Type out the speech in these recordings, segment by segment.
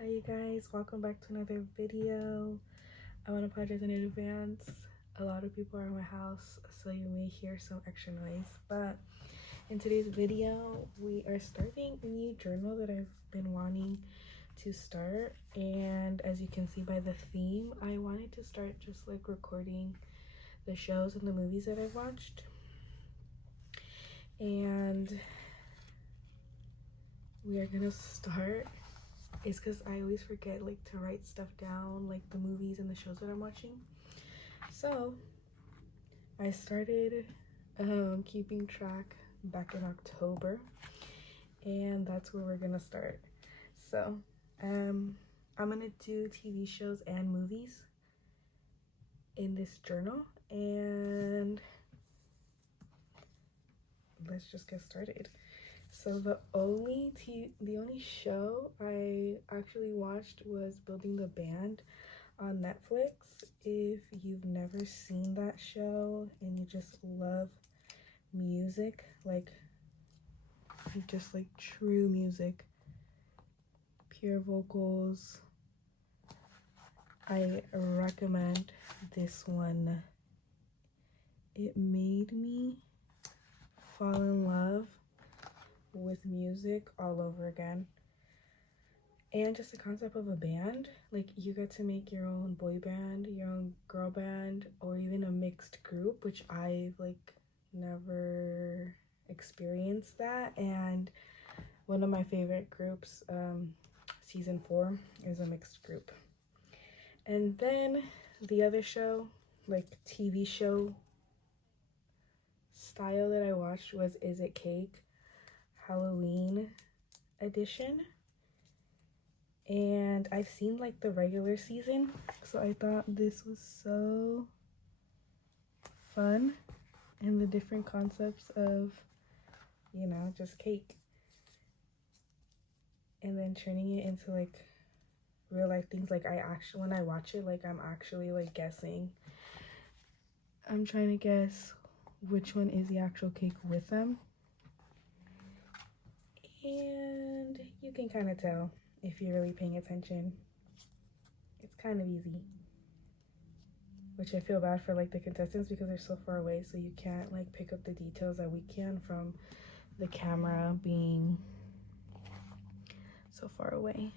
Hi you guys, welcome back to another video. I want to apologize in advance. A lot of people are in my house, so you may hear some extra noise. But in today's video, we are starting a new journal that I've been wanting to start. And as you can see by the theme, I wanted to start just like recording the shows and the movies that I've watched. And we are gonna start. It's because I always forget like to write stuff down, like the movies and the shows that I'm watching. So I started keeping track back in October, and that's where we're gonna start. So I'm gonna do TV shows and movies in this journal, and let's just get started. So the only show I actually watched was Building the Band on Netflix. If you've never seen that show and you just love music, like just like true music, pure vocals, I recommend this one. It made me fall in love with music all over again. And just the concept of a band, like you get to make your own boy band, your own girl band, or even a mixed group, which I've like never experienced that. And one of my favorite groups, season 4, is a mixed group. And then the other show, like TV show style that I watched was Is It Cake Halloween edition. And I've seen like the regular season, so I thought this was so fun, and the different concepts of, you know, just cake and then turning it into like real life things. Like I actually, when I watch it, like I'm actually like guessing. I'm trying to guess which one is the actual cake with them, and you can kind of tell if you're really paying attention. It's kind of easy, which I feel bad for like the contestants because they're so far away, so you can't like pick up the details that we can from the camera being so far away.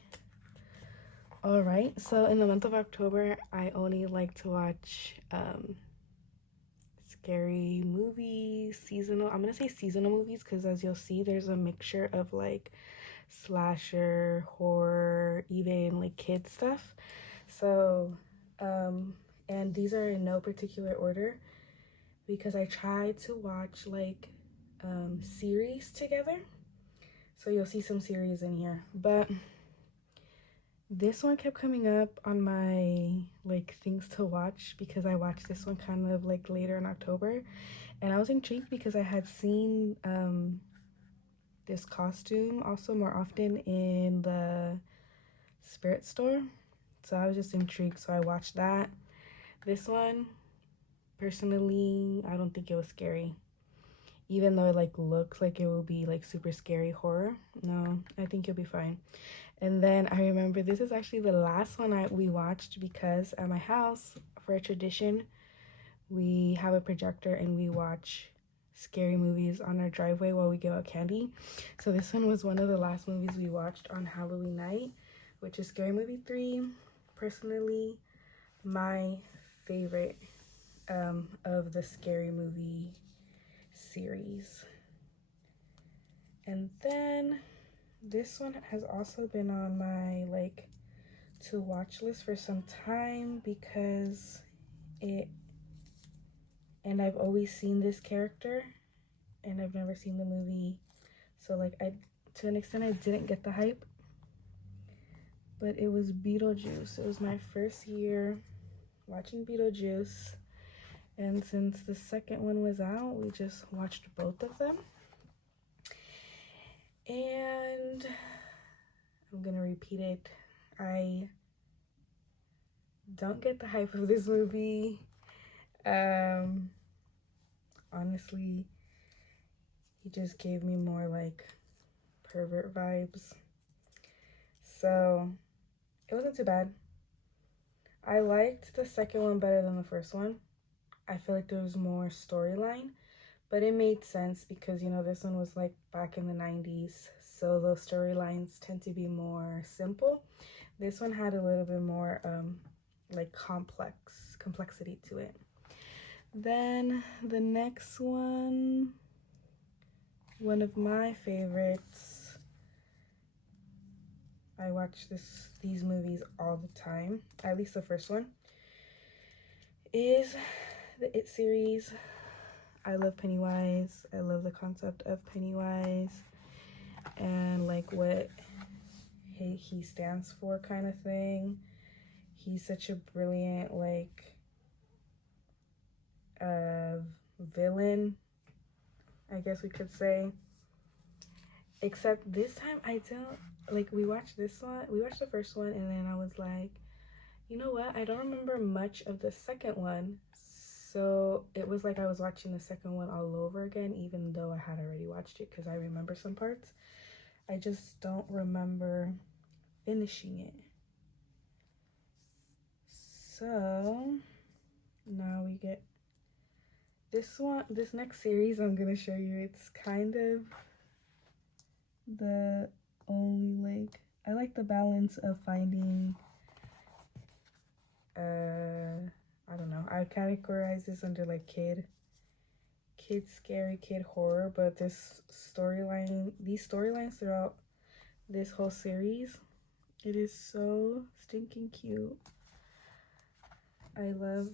All right, so in the month of October, I only like to watch scary movies, seasonal. I'm gonna say seasonal movies because as you'll see, there's a mixture of like slasher, horror, even like kid stuff. So and these are in no particular order because I tried to watch like series together, so you'll see some series in here, but this one kept coming up on my like things to watch because I watched this one kind of like later in October, and I was intrigued because I had seen this costume also more often in the spirit store, so I was just intrigued, so I watched that. This one, personally, I don't think it was scary, even though it like looks like it will be like super scary horror. No, I think you'll be fine. And then I remember this is actually the last one we watched because at my house, for a tradition, we have a projector and we watch scary movies on our driveway while we give out candy. So this one was one of the last movies we watched on Halloween night, which is Scary Movie 3. Personally, my favorite of the Scary Movie series. And then this one has also been on my like to watch list for some time because and I've always seen this character and I've never seen the movie, so like to an extent I didn't get the hype, but it was Beetlejuice. It was my first year watching Beetlejuice, and since the second one was out, we just watched both of them. And I'm gonna repeat it, I don't get the hype of this movie. Honestly, he just gave me more like pervert vibes. So It wasn't too bad. I liked the second one better than the first one. I feel like there was more storyline, but it made sense because, you know, this one was like back in the 90s, so those storylines tend to be more simple. This one had a little bit more like complexity to it. Then the next one of my favorites, I watch these movies all the time, at least the first one, is the It series. I love Pennywise. I love the concept of Pennywise and like what he stands for, kind of thing. He's such a brilliant like villain, I guess we could say. Except this time I don't like, we watched the first one, and then I was like, you know what? I don't remember much of the second one. So it was like I was watching the second one all over again, even though I had already watched it, because I remember some parts. I just don't remember finishing it. So now we get this next series I'm gonna show you. It's kind of the only, like, I like the balance of finding I don't know, I categorize this under like kid scary, kid horror, but these storylines throughout this whole series, it is so stinking cute. I love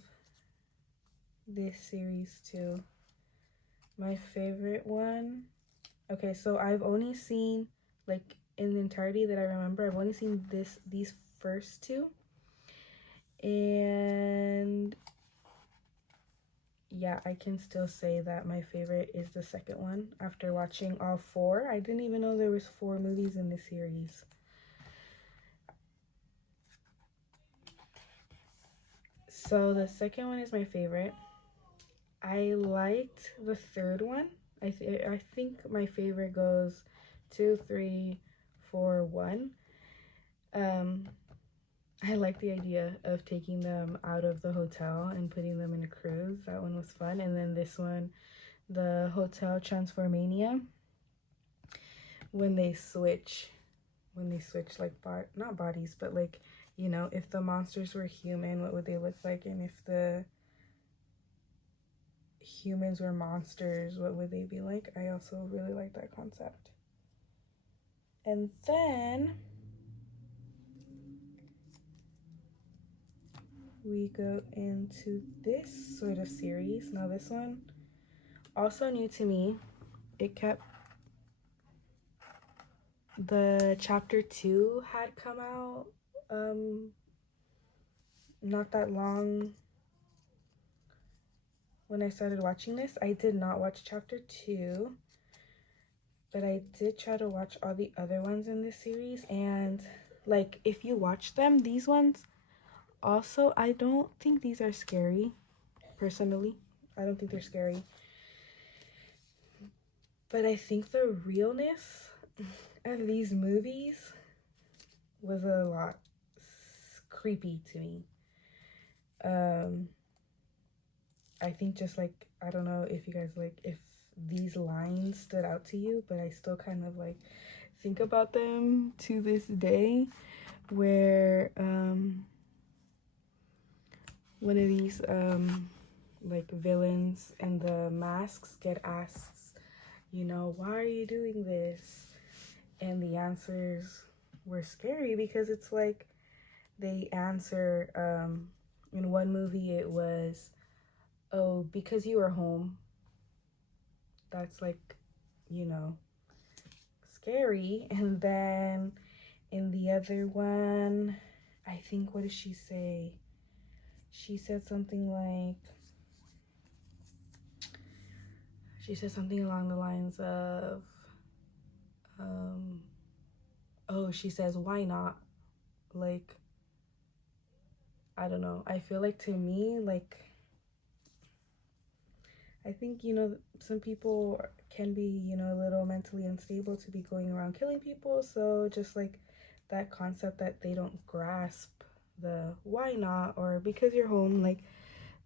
this series too. My favorite one, okay, so I've only seen, like, in the entirety that I remember, I've only seen these first two, and yeah, I can still say that my favorite is the second one after watching all four. I didn't even know there was 4 movies in this series. So the second one is my favorite. I liked the third one. I think my favorite goes 2, 3, 4, 1. I like the idea of taking them out of the hotel and putting them in a cruise. That one was fun. And then this one, the Hotel Transformania, when they switch like not bodies, but like, you know, if the monsters were human, what would they look like? And if the humans were monsters, what would they be like? I also really like that concept. And then we go into this sort of series. Now this one, also new to me. It kept, the chapter 2 had come out not that long when I started watching this. I did not watch chapter 2, but I did try to watch all the other ones in this series. And like, if you watch them, these ones also, I don't think these are scary. Personally, I don't think they're scary, but I think the realness of these movies was a lot creepy to me. I think just like, I don't know if you guys, like, if these lines stood out to you, but I still kind of like think about them to this day, where one of these like villains and the masks get asked, you know, why are you doing this? And the answers were scary, because it's like they answer, in one movie it was, oh, because you were home. That's like, you know, scary. And then in the other one, I think, what did she say? She said something like, she said something along the lines of, oh, she says, why not? Like, I don't know. I feel like, to me, like, I think, you know, some people can be, you know, a little mentally unstable to be going around killing people. So just like that concept that they don't grasp the why not or because you're home. Like,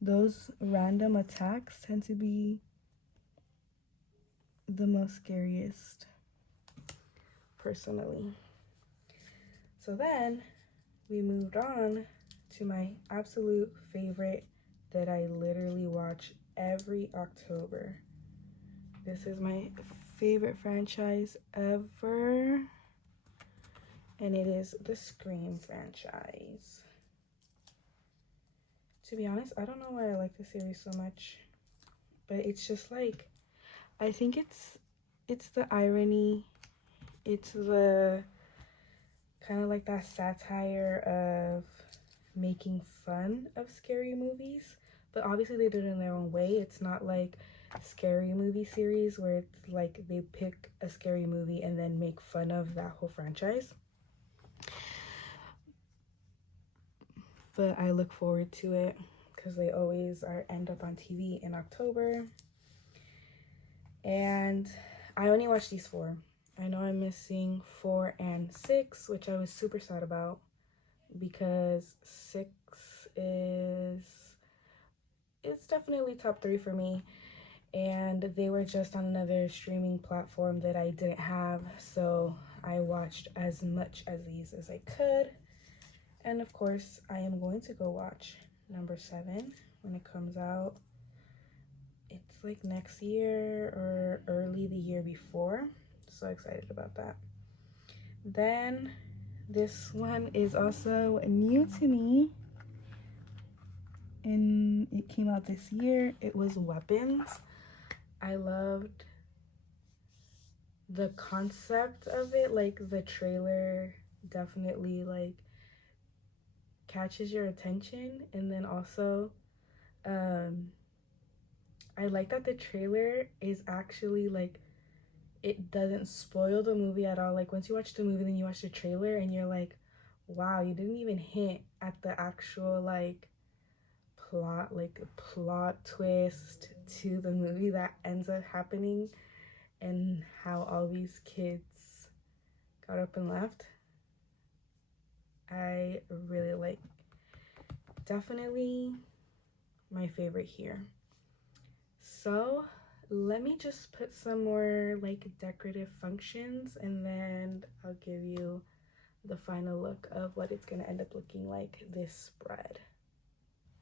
those random attacks tend to be the most scariest, personally. So then we moved on to my absolute favorite that I literally watch every October. This is my favorite franchise ever, and it is the Scream franchise. To be honest, I don't know why I like this series so much, but it's just like, I think it's the irony, it's the kind of like that satire of making fun of scary movies, but obviously they do it in their own way. It's not like scary movie series where it's like they pick a scary movie and then make fun of that whole franchise. But I look forward to it because they always end up on TV in October. And I only watched these 4. I know I'm missing 4 and 6, which I was super sad about because 6 it's definitely top 3 for me. And they were just on another streaming platform that I didn't have, so I watched as much of these as I could. And of course, I am going to go watch number 7 when it comes out. It's like next year or early the year before. So excited about that. Then this one is also new to me, and it came out this year. It was Weapons. I loved the concept of it. Like, the trailer definitely like catches your attention, and then also I like that the trailer is actually like, it doesn't spoil the movie at all. Like, once you watch the movie, then you watch the trailer and you're like, wow, you didn't even hint at the actual like plot twist to the movie that ends up happening, and how all these kids got up and left. I really like, definitely my favorite here. So let me just put some more like decorative functions, and then I'll give you the final look of what it's gonna end up looking like, this spread.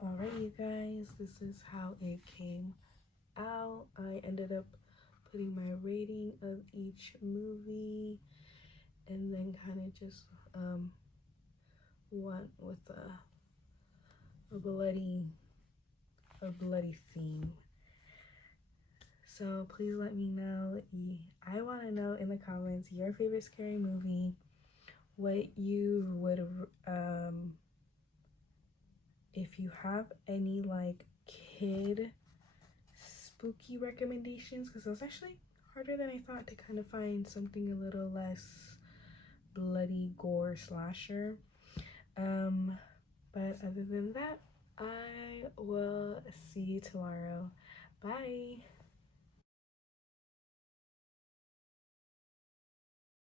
All right, you guys, this is how it came out. I ended up putting my rating of each movie, and then kind of just went with a bloody theme. So please let me know. I want to know in the comments your favorite scary movie, what you would if you have any like kid spooky recommendations, because it was actually harder than I thought to kind of find something a little less bloody gore slasher. But other than that, I will see you tomorrow. Bye.